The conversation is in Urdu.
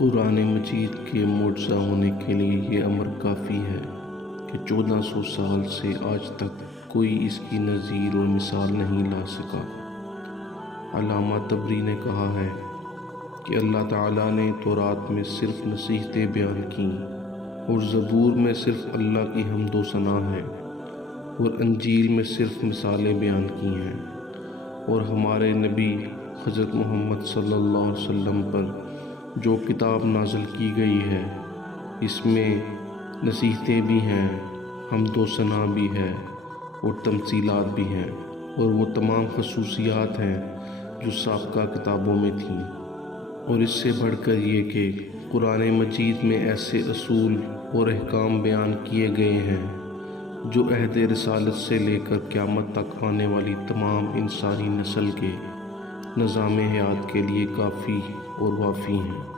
قرآن مجید کے معجزہ ہونے کے لیے یہ امر کافی ہے کہ 1400 سال سے آج تک کوئی اس کی نظیر اور مثال نہیں لا سکا۔ علامہ طبری نے کہا ہے کہ اللہ تعالیٰ نے تورات میں صرف نصیحتیں بیان کیں اور زبور میں صرف اللہ کی حمد و ثنا ہے اور انجیل میں صرف مثالیں بیان کی ہیں، اور ہمارے نبی حضرت محمد صلی اللہ علیہ وسلم پر جو کتاب نازل کی گئی ہے اس میں نصیحتیں بھی ہیں، حمد و ثنا بھی ہے اور تمثیلات بھی ہیں، اور وہ تمام خصوصیات ہیں جو سابقہ کتابوں میں تھیں۔ اور اس سے بڑھ کر یہ کہ قرآن مجید میں ایسے اصول اور احکام بیان کیے گئے ہیں جو عہد رسالت سے لے کر قیامت تک آنے والی تمام انسانی نسل کے نظام حیات کے لیے کافی اور وافی ہیں۔